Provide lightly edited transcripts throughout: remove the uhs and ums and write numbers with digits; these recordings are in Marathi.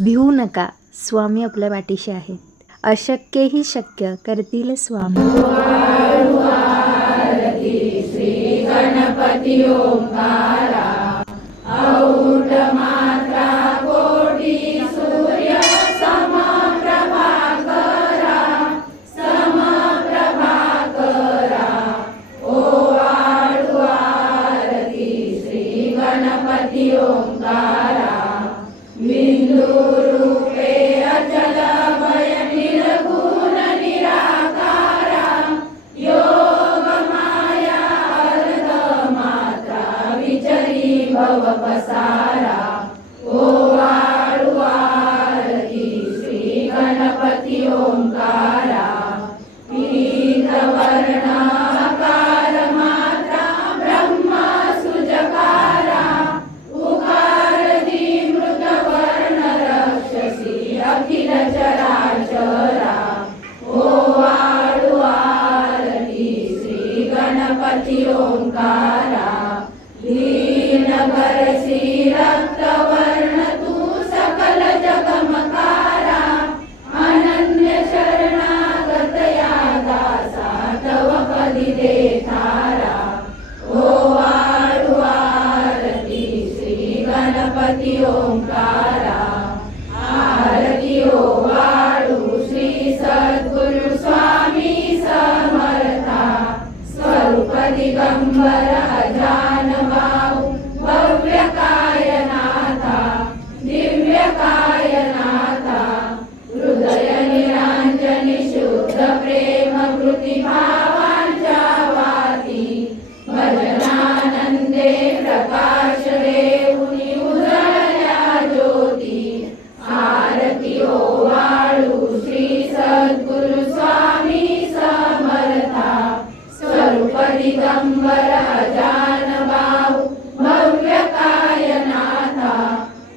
भिवू नका, स्वामी आपल्या पाठीशी आहेत. अशक्यही शक्य करतील स्वामी. श्री गणपती ओंकारा, औढ मात्रा कोटी सूर्य समप्रभाकरा, समप्रभाकरा. ओ आळू आरती श्री गणपती ओंकारा, बिंदू रूपे अचल भय निर्गुण निराकारा, योग माया अर्ध मात्रा विचरी भव पसारा. ओ आळू आरती श्री गणपती ओंकारा, पीत वर्ण आकार मात्रा ब्रह्म सुजकारा, उकार धीमृत वर्ण रक्षसी अखिल चराचरा. ओ आळू आरती श्री गणपती ओंकारा, दीन करसी रक्त वर्ण तू सकल जगमकारा, अनन्य शरणागत या दासा तव पदी दे थारा. ओ आळू आरती श्री गणपती ओंकारा, आरती ओ आळू श्री सद्गुरु स्वामी समर्था, स्वरूप दिगंबर अजान बाहू भव्य कायनाथा, दिव्य कायनाथा. हृदय निरांजनी शुद्ध प्रेम कृती भावांच्या वाती, भजनानंदे प्रकाश देऊनी उजळल्या ज्योती. आरती ओ आळू श्री सद्गुरु स्वामी समर्था, स्वरूप दिगंबर अजान बाहू भव्य कायनाथा,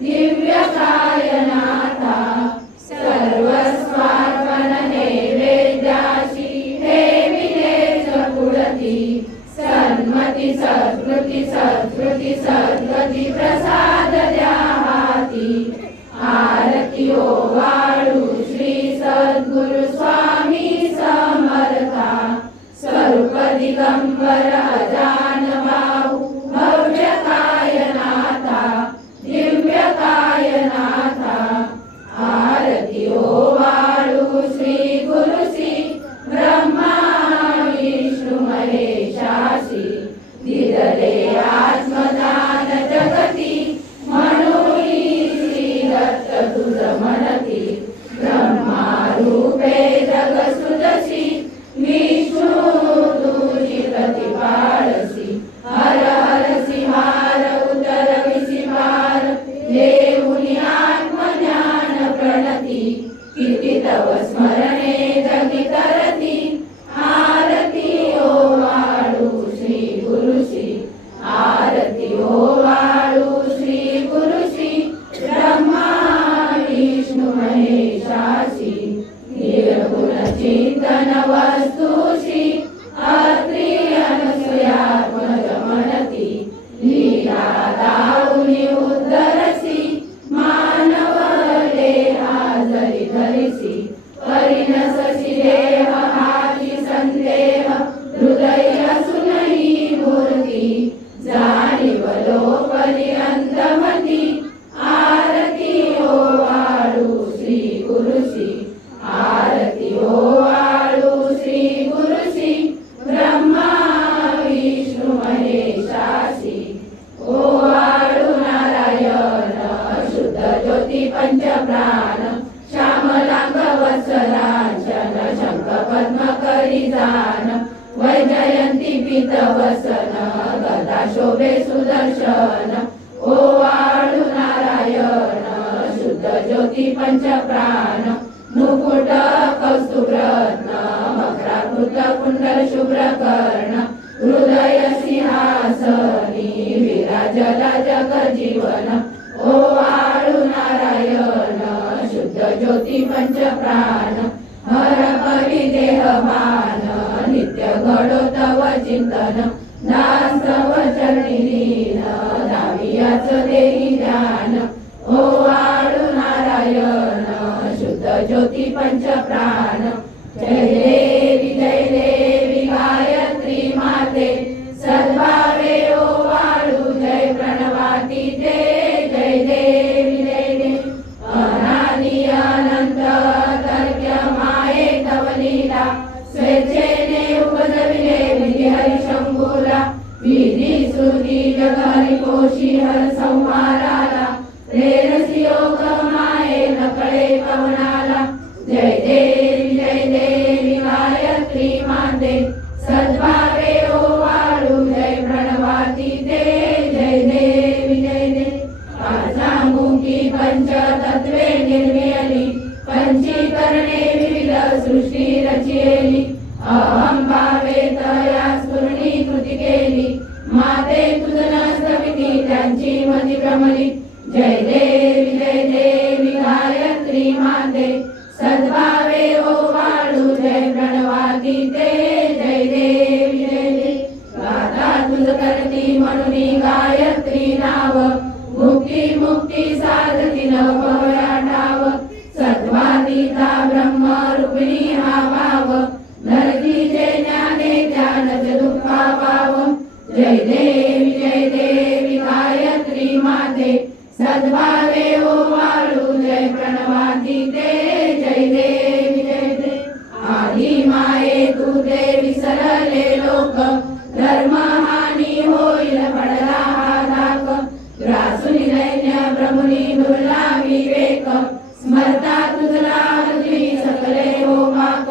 दिव्य कायनाथा. सर्वस्वार्पण नैवेद्याशी ठेविलेच पुढती, सन्मती सत्कृती सत्कृती सद्गती प्रसाद द्या हाती. आरती ओ आळू श्री सद्गुरु स्वामी समर्था, स्वरूप दिगंबर अजान बाहू भव्य कायनाथा, दिव्य कायनाथा. आरती ओ आळू श्री गुरुसी ब्रह्मा विष्णू महेशासी, दिदले आत्मदान जगती, म्हणून श्री दत्त तुझ म्हणती. ब्रह्मा रूपे जग सुदसी, विष्णू तुझी प्रतिपाळसी. हर हरसी हार उतरविसी पार, देऊनी आत्मज्ञान प्रणती. किती तव स्मरणे जगी करती, आरती ओ आळू श्री गुरुसी. आरती ओ आळू श्री गुरुसी, ब्रह्मा विष्णू महेशासी. निर्गुण चिंतन वस्तुसी, अत्री अनसूयात्मज म्हणती. लीला दाऊनी उद्धरसी, मानव देहा जरी धरिसी. परिणससी देह हाची संदेह, हृदय असूनही मूर्ती. जाणीव लोपली अंतमती, आरती ओ आळू श्री गुरुसी. आरती ओ आळू श्री गुरुसी, ब्रह्मा विष्णू महेशासी. ओ आळू नारायण शुद्ध ज्योती पंचप्राण, श्यामलांग वत्सलांचन शंख पद्म करी जान. वैजयंती पीत वसन, गदा शोभे सुदर्शन. ओ आळू नारायण शुद्ध ज्योती पंचप्राण, मुकुट कौस्तुभ रत्न मकराकृत कुंडल शुभ्र कर्ण. हृदय सिंहासनी विराजला जग जीवन. ओ आळू नारायण शुद्ध ज्योती पंचप्राण, हर परी देहमान नित्य घडो तव चिंतन. दास तव चरणी लीन, दावियाच देही ज्ञान. ओ आळू नारायण नारायण शुद्ध ज्योती पंचप्राण जय देवी गायत्री माते सद्भावे ओवाळू जय प्रणवाती ते जय देवी अनादि अनंत तर्क्य माये तव लीला स्वेच्छेने उपजविले विधी हरिशंभूला विधी श्रुती जग हरिकोशी हर संहाराला प्रेरसी योग माये नकळे पवनाला जय देवी गायत्री माते सद्भावे ओवाळू जय प्रणवाती ते जय देवी पाचामुखी पंचतत्वे निर्मियली पंचीकरणे विविध सृष्टी रचियली अहं भावे तया स्फुरणी कृती केली माते तुझ नसविती त्यांची मती भ्रमली जय देवी गायत्री माते सद्भावे ओवाळू जय प्रणवाती ते जय देवी गाता तुझ करती म्हणून गायत्री नाव मुक्ती साधती नवया ठाव सत्वातीता ब्रह्म रूपिणी हा भाव धरती जे ज्ञाने ज्ञानच दुःखा पाव जय देवी गायत्री माते सद्भावे ओवाळू जय प्रणवाती ते जय देवी आधी माये तू देवी सरले लोक धर्म हानी होईल पडला हा धाक ग्रासुनी दैन्य ब्रह्मणी दुर्ला विवेक स्मरता तुझला पृथ्वी सकले हो पाक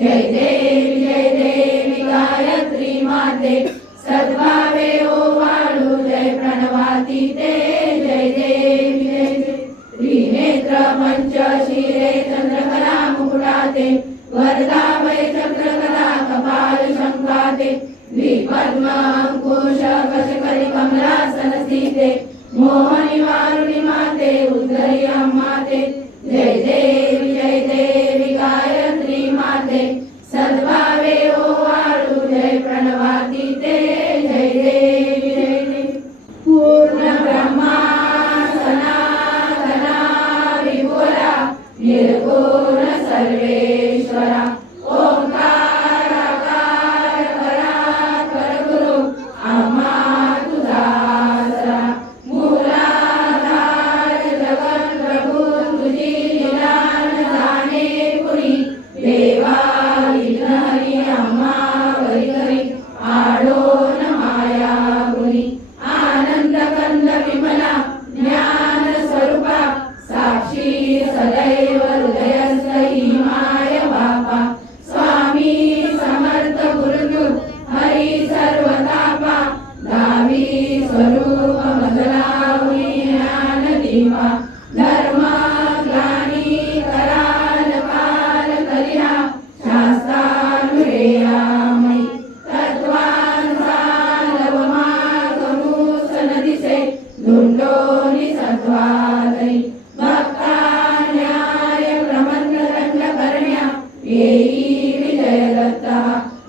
जय देवी गायत्री माते सद्भावे ओवाळू जय प्रणवाती ते जय देवी त्रिनेत्र पंचशिरे चंद्रकला मुकुटाते वरदाभय चक्रकला कपाल शंकाते द्विपद्म अंकुश कशकरी कमलासन सीते मोहनी वारुणी माते उद्धरी अम्माते जय देवी गायत्री माते सद्भावे ओवाळू जय प्रणवाती ते जय देवी पूर्ण ब्रह्मा सनातना विभुरा निर्गुण सर्वेश्वरा ओंकार परात्पर गुरु आम्हा तुझा आसरा मूलाधार जगत प्रभू तुझी लीला न जाणे कुणी देवा हरी आम्हा वरी आडोन माया गुणी आनंद कंद विमला ज्ञान स्वरूपा साक्षी सदैव हृदयस्थी माय बापा स्वामी समर्थ गुरुदेव हरी सर्वतापा दावी स्वरूप मजलावी ज्ञान दीपा धर्म ग्लानी कराल काल कलिहा शास्त्रानुरेयामयी तत्वांचा लवमागमूस नदिसे धुंडोनी सत्वादरी भक्ता न्याय प्रमंड दंड करण्या येई विजय दत्ता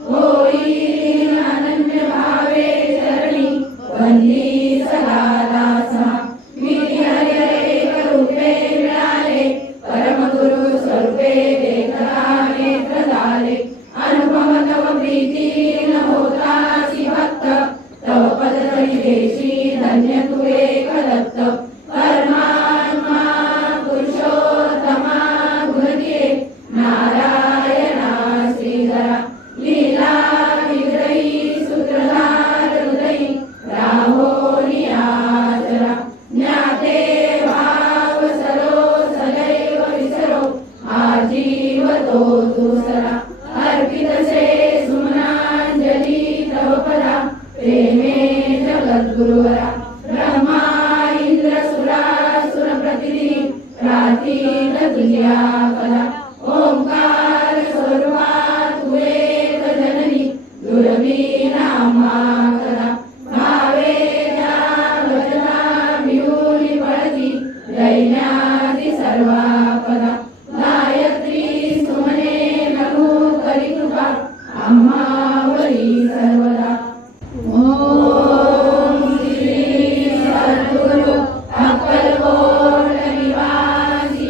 होई अनन्य भावे चरणी वंदी सदा दासा विधी हरी एक रूपे मिळाले परम गुरु स्वरूपे देखता नेत्र झाले अनुपम तव प्रीती न होतासी भक्त तव पद तरी देशी धन्य तू एक दत्त परमात्मा पुरुषोत्तमा गुणदिये नारायणा श्रीधरा लीला विग्रही सूत्रधार हृदयी राहोनी आचरा ज्ञाते भाव सरो सदैव विसरो आजीव तो दुसरा अर्पितसे सुमनांजली तव पदा प्रेमे जगद्गुरुवरा ब्रह्मा इंद्र सुरासुर प्रतिदिनी प्रार्थीन तुझ्या कला ओंकार स्वरूपा तू एक जननी दुर्वी नामा कला भावे ज्या वचना मिळून पळती दैन्यादी सर्वा पदा गायत्री सुमने नमो करी कृपा आम्हावरी सर्वदा ओम श्री सद्गुरु अक्कलकोट निवासी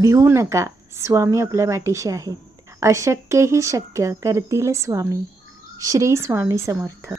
भिवू नका, स्वामी आपल्या पाठीशी आहेत. अशक्यही शक्य करतील स्वामी. श्री स्वामी समर्थ.